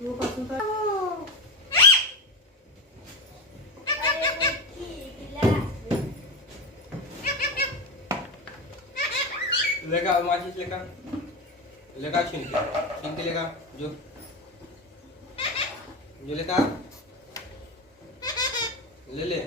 तू पासून तर लेका माचिस लेका लेका छिनके लेका जो लेका ले ले